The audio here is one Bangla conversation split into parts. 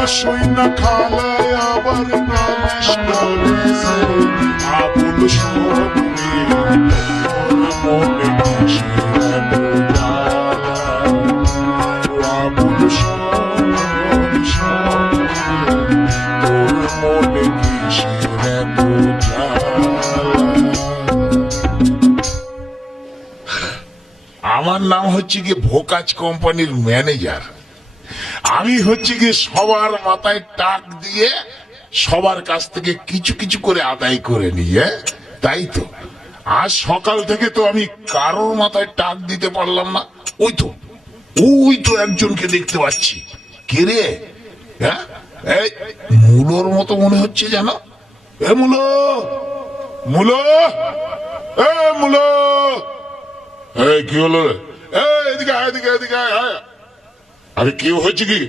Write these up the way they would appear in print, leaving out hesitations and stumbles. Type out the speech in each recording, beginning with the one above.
আসই না খালায় আবার নালিশ করে আবুল সব মনে কিসের এত জ্বালা? আবুল সব তোর মনে কিসের এত জ্বালা? আমার নাম হচ্ছে কি ভোকাজ কোম্পানির ম্যানেজার। আমি হচ্ছে কি সবার মাথায় টাক দিয়ে সবার কাছ থেকে কিছু কিছু করে আদায় করে নিই। তাই তো আজ সকাল থেকে তো আমি কারোর মাথায় টাক দিতে পারলাম না। ওই তো একজনকে দেখতে পাচ্ছি। কে রে? হ্যাঁ, এই মুলোর মতো মনে হচ্ছে যেন। এ মুলো, মুলো, এ মুলো, এই কি হলো রে? এদিকে আয়, এদিকে এদিকে আয়, আয়। আরে কি হয়েছে কি?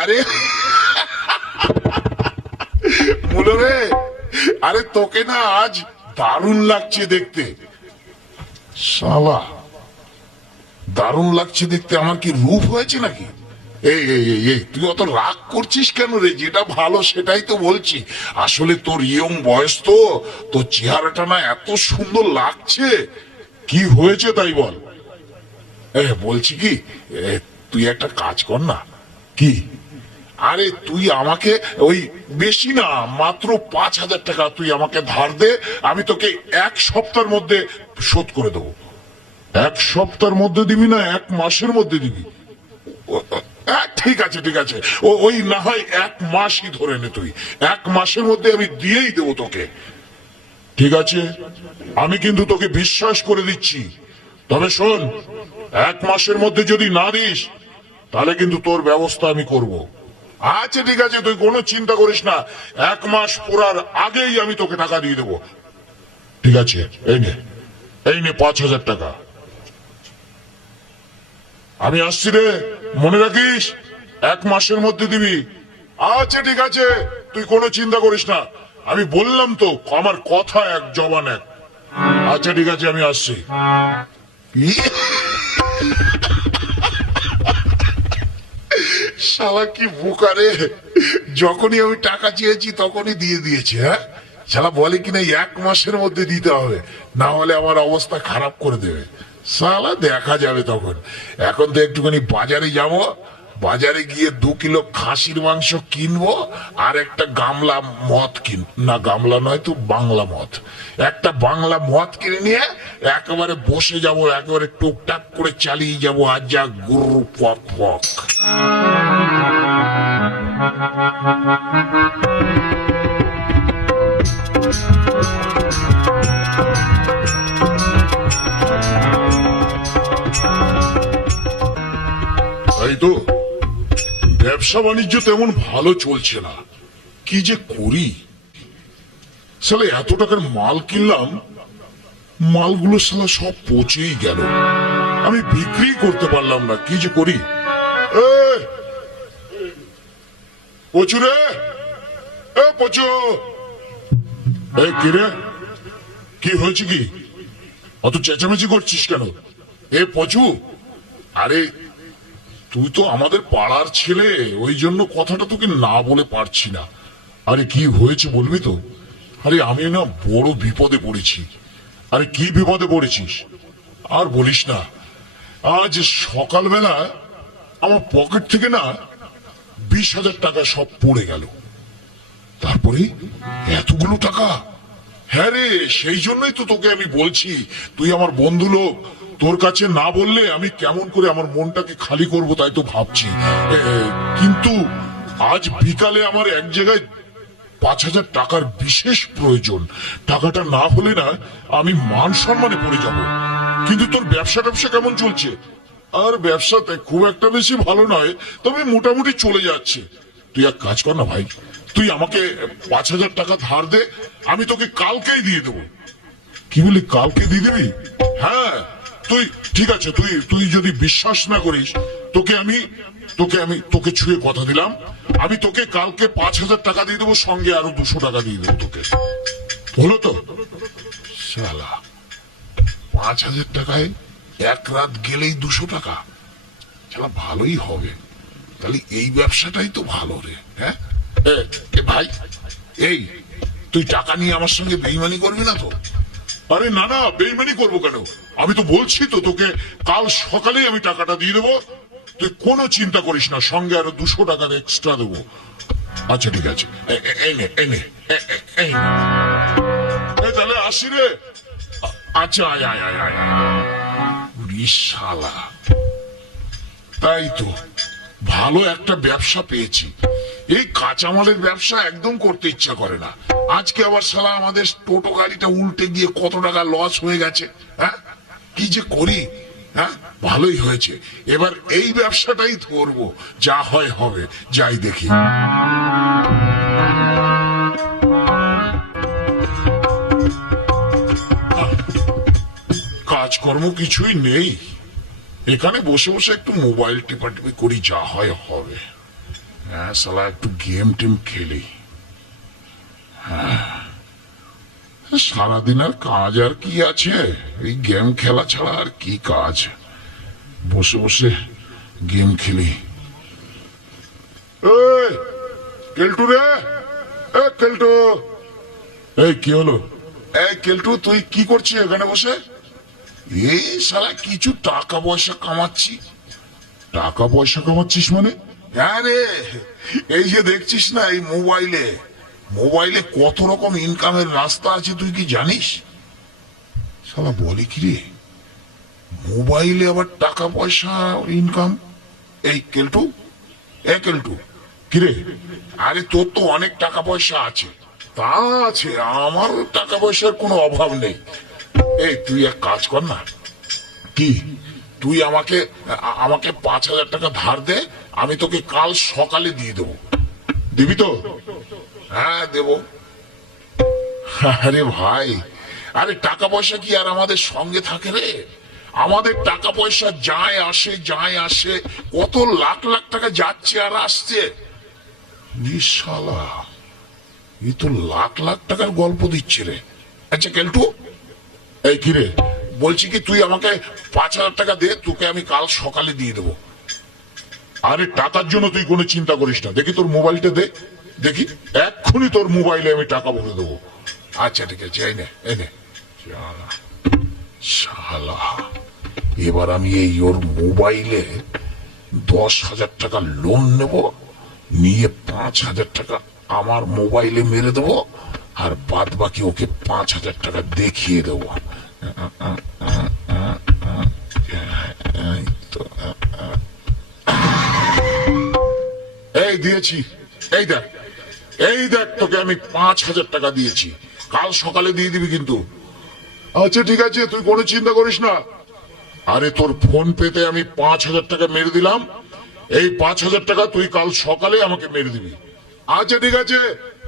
আরে মুলো রে, আরে তোকে না আজ দারুণ লাগছে দেখতে। শালা দারুণ লাগছে দেখতে। আমার কি রূপ হয়েছে নাকি? এই এই এই এই তুই অত রাগ করছিস কেন রে? যেটা ভালো সেটাই তো বলছি। আসলে তোর ইয়ং বয়স তো, তোর চেহারাটা না এত সুন্দর লাগছে। কি হয়েছে তাই বল। বলছি কি, তুই একটা কাজ কর না। কি? আরে তুই আমাকে ওই বেশি না, মাত্র 5,000 টাকা তুই আমাকে ধার দে। আমি তোকে 1 সপ্তাহের মধ্যে শোধ করে দেবো। 1 সপ্তাহের মধ্যে দিবি না 1 মাসের মধ্যে দিবি? ঠিক আছে ঠিক আছে, ওই না হয় 1 মাসই ধরে নে তুই। 1 মাসের মধ্যে আমি দিয়েই দেবো তোকে। ঠিক আছে, আমি কিন্তু তোকে বিশ্বাস করে দিচ্ছি। তবে শোন, 1 মাসের মধ্যে যদি না দিস তাহলে কিন্তু তোর ব্যবস্থা আমি করব। আচ্ছা ঠিক আছে, তুই কোনো চিন্তা করিস না। 1 মাস পুরার আগেই আমি তোকে টাকা দিয়ে দেবো। ঠিক আছে, এই নে 5,000 টাকা। আমি আসছি রে, মনে রাখিস 1 মাসের মধ্যে দিবি। আচ্ছা ঠিক আছে, তুই কোনো চিন্তা করিস না। আমি বললাম তো, আমার কথা এক জবান এক। আচ্ছা ঠিক আছে, আমি আসছি। শালা কি বোকা রে, যখনই আমি টাকা চেয়েছি তখনই দিয়ে দিয়েছে। হ্যাঁ, শালা বলে কিনা 1 মাসের মধ্যে দিতে হবে, না হলে আমার অবস্থা খারাপ করে দেবে। শালা দেখা যাবে তখন। এখন তো একটুখানি বাজারে যাব, বাজারে গিয়ে 2 কিলো খাসির মাংস কিনবো, আর একটা গামলা মদ না গামলা নয় তো বাংলা মদ, একটা বাংলা মদ কিনে নিয়ে একেবারে বসে যাব, একেবারে টুকটাক করে চালিয়ে যাবো। আর যা গুরু পক পক। তাই তো, ব্যবসা বাণিজ্য তেমন ভালো চলছে না। কি যে করি, শালা এত টাকার মাল কিনলাম, মালগুলো শালা সব পচেই গেল। আমি বিক্রি করতে পারলাম না। কি যে করি। পচু রে, পচু, কি রে, কি হয়েছে কি? অত চেঁচামেচি করছিস কেন? পচু, আরে তুই তো আমাদের পাড়ার ছেলে, ওই জন্য কথাটা তোকে না বলে পারছি না। আরে কি হয়েছে বলবি তো? আরে আমি না বড় বিপদে পড়েছি। আরে কি বিপদে পড়েছিস? আর বলিস না, আজ সকালবেলা আমার পকেট থেকে না 20,000 টাকা সব পড়ে গেল। তারপরে এতগুলো টাকা। হ্যাঁ রে, সেই জন্যই তো তোকে আমি বলছি, তুই আমার বন্ধু লোক, তোর কাছে না বললে আমি কেমন করে আমার মনটাকে খালি করব তাই তো ভাবছি। কিন্তু আজ বিকালে আমার এক জায়গায় 5,000 টাকার বিশেষ প্রয়োজন। টাকাটা না হলে না আমি মান সম্মানে পড়ে যাব। কিন্তু তোর ব্যবসা কেমন চলছে? আর ব্যবসাতে খুব একটা বেশি ভালো নয়, তবে মোটামুটি চলে যাচ্ছে। তুই এক কাজ কর না ভাই, তুই আমাকে 5,000 টাকা ধার দে, আমি তোকে কালকেই দিয়ে দেবো। কি বলি, কালকে দিয়ে দিবি? হ্যাঁ, তুই ঠিক আছে, তুই যদি বিশ্বাস না করিস, তোকে ছুঁয়ে কথা দিলাম, আমি তোকে কালকে 5,000 টাকা দিয়ে দেবো, সঙ্গে আরো 200 টাকা দিয়ে দেবো তোকে। হলো তো? শালা 5,000 টাকায় 1 রাত গেলেই 200 টাকা। শালা ভালোই হবে। তাহলে এই ব্যবসাটাই তো ভালো রে। হ্যাঁ এ, এ ভাই, এই তুই টাকা নিয়ে আমার সঙ্গে বেইমানি করবি না তো? আরে না না, বেইমানি করবো কেন? আমি তো বলছি তো তোকে কাল সকালেই আমি টাকাটা দিয়ে দেবো। তুই কোনো চিন্তা করিস না, সঙ্গে আরো 200 টাকার এক্সট্রা দেবো। আচ্ছা ঠিক আছে, এই নে এই নে, এই নে। তাহলে আসি রে। আচ্ছা আয় আয় আয় আয় শালা, তাই তো ভালো একটা ব্যবসা পেয়েছি। এই কাঁচামালের ব্যবসা একদম করতে ইচ্ছা করে না। আজকে আবার শালা আমাদের টোটো গাড়িটা উল্টে গিয়ে কত টাকা লস হয়ে গেছে। হ্যাঁ কি যে করি। হ্যাঁ ভালোই হয়েছে, এবার এই ব্যবসাটাই ধরবো, যা হয় হবে, যাই দেখি। কাজকর্ম কিছুই নেই, এখানে বসে বসে একটু মোবাইল টিপাটিপি করি, যা হয় হবে। হ্যাঁ শালা একটু গেম টেম খেলি। হ্যাঁ সারাদিন আর কাজ আর কি আছে, এই গেম খেলা ছাড়া আর কি কাজ। বসে বসে গেম খেলি। এই কেলটু রে, কেলটু, এই কি হলো? এই কেলটু, তুই কি করছিস এখানে বসে? এই শালা কিছু টাকা পয়সা কামাচ্ছি। টাকা পয়সা কামাচ্ছিস মানে? হ্যাঁ রে, এই যে দেখছিস না এই মোবাইলে, মোবাইলে কত রকম ইনকামের রাস্তা আছে তুই কি জানিস? শালা বলি কি রে, মোবাইলে আবার টাকা পয়সা ইনকাম? এই কেলটু, এ কেলটু, কিরে? আরে তোর তো অনেক টাকা পয়সা আছে। তা আছে, আমার টাকা পয়সার কোনো অভাব নেই। এই তুই এক কাজ কর না, কি তুই আমাকে আমাকে 5,000 টাকা ধার দে, আমি তোকে কাল সকালে দিয়ে দেবো। দিবি তো? হ্যাঁ দেবো। আরে ভাই, আরে টাকা পয়সা কি আর আমাদের সঙ্গে থাকে রে? আমাদের টাকা পয়সা যায় আসে যায় আসে, কত লাখ লাখ টাকা যাচ্ছে আর আসছে। শালা এই তো লাখ লাখ টাকার গল্প দিচ্ছে রে। আচ্ছা কেলটু, এই কিরে, বলছি কি তুই আমাকে 5,000 টাকা দে, তোকে আমি কাল সকালে দিয়ে দেবো। আরে টাকার জন্য তুই কোনো চিন্তা করিস না, দেখি তোর মোবাইলটা দে, দেখি এক্ষুনি তোর মোবাইলে আমি টাকা ভরে দেবো। আচ্ছা ঠিক আছে, এই নে এই নে। শালা এবার আমি এই ওর মোবাইলে 10,000 টাকা লোন নেব, নিয়ে 5,000 টাকা আমার মোবাইলে মেরে দেবো, আর বাদ বাকি ওকে 5,000 টাকা দেখিয়ে দেবো। এই দিয়েছি, এই দেখ, এই দেখ তোকে আমি 5,000 টাকা দিয়েছি, কাল সকালে দিয়ে দিবি কিন্তু। আচ্ছা ঠিক আছে, তুই কোনো চিন্তা করিস না। আরে তোর ফোন পেতে আমি 5,000 টাকা মেরে দিলাম, এই 5,000 টাকা তুই কাল সকালে আমাকে মেরে দিবি। আচ্ছা ঠিক আছে,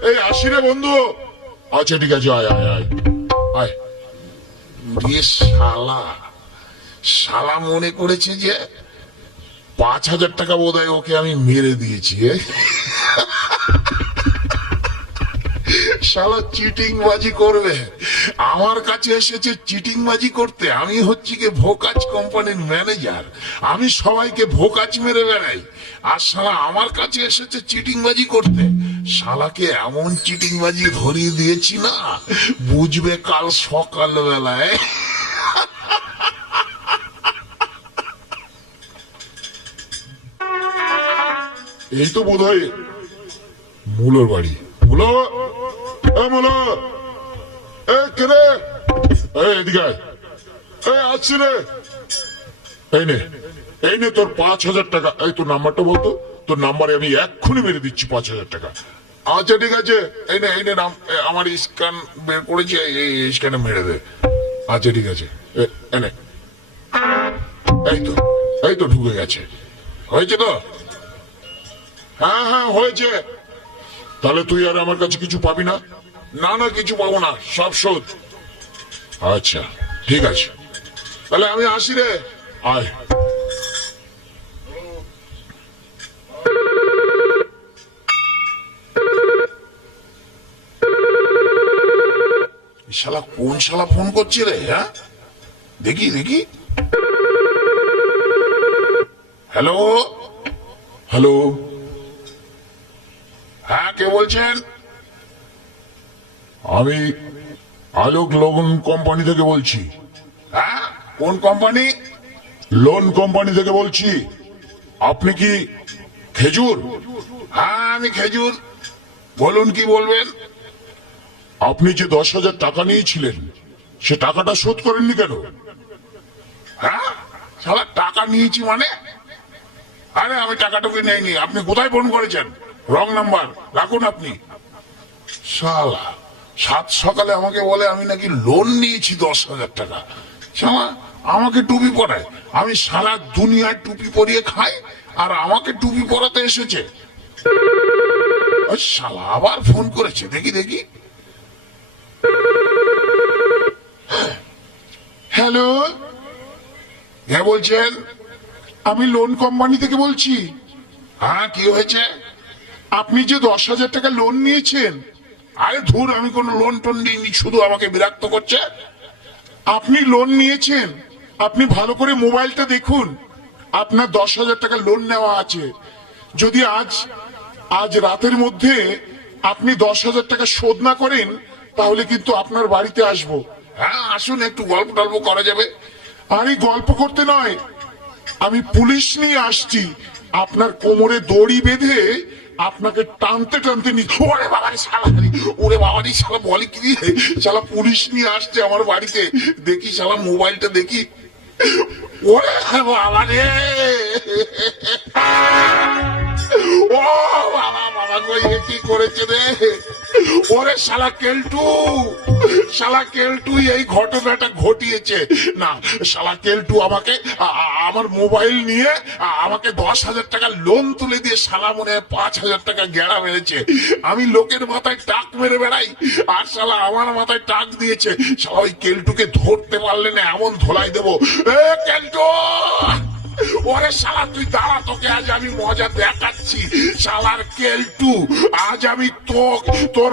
এই আসি রে বন্ধু। আচ্ছা ঠিক আছে, আয় আয় আয় আয়। শালা, শালা মনে করেছে যে 5,000 টাকা বোধহয় ওকে আমি মেরে দিয়েছি। শালা চিটিং বাজি করবে, আমার কাছে এসেছে চিটিং বাজি করতে। আমি হচ্ছি কি ভোকাজ কোম্পানির ম্যানেজার, আমি সবাইকে ভোকাজ মেরে বেড়াই, আর শালা আমার কাছে এসেছে চিটিং বাজি করতে। শালাকে এমন চিটিং বাজি ধরিয়ে দিয়েছি না, বুঝবে কাল সকাল বেলায়। এই তো বোধ হয় মুলোর বাড়ি। মুলো, মুলো, কেনে এদিকে আসছি রে। এই নে, এই নে তোর 5,000 টাকা। এই তোর নাম্বারটা বলতো, তোর নাম্বারে আমি এক্ষুনি মেরে দিচ্ছি 5,000 টাকা। আচ্ছা ঠিক আছে, এই নে এই নে নাম, আমার স্ক্যান বের করেছি, এই স্ক্যানে মেরে দে। আচ্ছা ঠিক আছে, এনে, এই তো, এই তো ঢুকে গেছে। হয়েছে তো? হ্যাঁ হ্যাঁ হয়েছে। তাহলে তুই আর আমার কাছে কিছু পাবি না? না না, কিছু পাবো না, সব শোধ। আচ্ছা ঠিক আছে, তাহলে আমি আসি রে। আয়। শালা কোন শালা ফোন করছে রে? হ্যাঁ দেখি দেখি। হ্যালো, হ্যালো, হ্যাঁ কে বলছেন? আমি আলোক লোন কোম্পানি থেকে বলছি। হ্যাঁ, কোন কোম্পানি? লোন কোম্পানি থেকে বলছি। আপনি কি খেজুর? হ্যাঁ আমি খেজুর। বলুন কি বলবেন? আপনি যে 10,000 টাকা নিয়েছিলেন সে টাকাটা শোধ করেননি কেন? হ্যাঁ, শালা টাকা নিয়েছি মানে? আরে আমি টাকাটুকু নেইনি। আপনি কোথায় ফোন করেছেন? রং নাম্বার রাখুন আপনি। শালা সাত সকালে আমাকে বলে আমি নাকি লোন নিয়েছি 10,000 টাকা। শালা আমাকে টুপি পরায়। আমি সারা দুনিয়ায় টুপি পরিয়ে খাই আর আমাকে টুপি পরাতে এসেছে। ওই শালা আবার ফোন করেছে, দেখি দেখি। হ্যালো, হ্যাঁ বলছেন? আমি লোন কোম্পানি থেকে বলছি। হ্যাঁ কি হয়েছে? আপনি যে 10,000 টাকা লোন নিয়েছেন। আরে ধুর, আমি কোনো লোন টোন নিইনি, শুধু আমাকে বিরক্ত করছে। আপনি লোন নিয়েছেন, আপনি ভালো করে মোবাইলটা দেখুন। আপনার 10,000 টাকা লোন নেওয়া আছে। যদি আজ আজ রাতের মধ্যে আপনি 10,000 টাকা শোধ না করেন তাহলে কিন্তু আপনার বাড়িতে আসবো। হ্যাঁ আসুন, একটু গল্প টল্প করা যাবে। আরে গল্প করতে নয়, আমি পুলিশ নিয়ে আসছি। আপনার কোমরে দড়ি বেঁধে আপনাকে টানতে টানতে ওরে বাবা রে শালা, ওরে বাবা রে শালা, বলে কি শালা পুলিশ নিয়ে আসছে আমার বাড়িতে। দেখি শালা মোবাইলটা দেখি। ওরে বাবা রে, ও বাবা বাবা গো, এ কি করেছে রে? ওরে শালা কেলটু, শালা কেলটু এই ঘটনাটা ঘটিয়েছে। না, শালা কেলটু আমাকে আমার মোবাইল নিয়ে আমাকে 10,000 টাকা লোন তুলে দিয়ে শালা মনে হয় 5,000 টাকা গেড়া মেরেছে। আমি লোকের মাথায় টাক মেরে বেড়াই আর শালা আমার মাথায় টাক দিয়েছে। শালা ওই কেলটুকে ধরতে পারলে না এমন ধোলাই দেবো। এ কেলটু, ওরে শালা তুই দাঁড়া, তোকে আজ আমি মজা দেখাচ্ছি। শালার কেলটু, আজ আমি তোর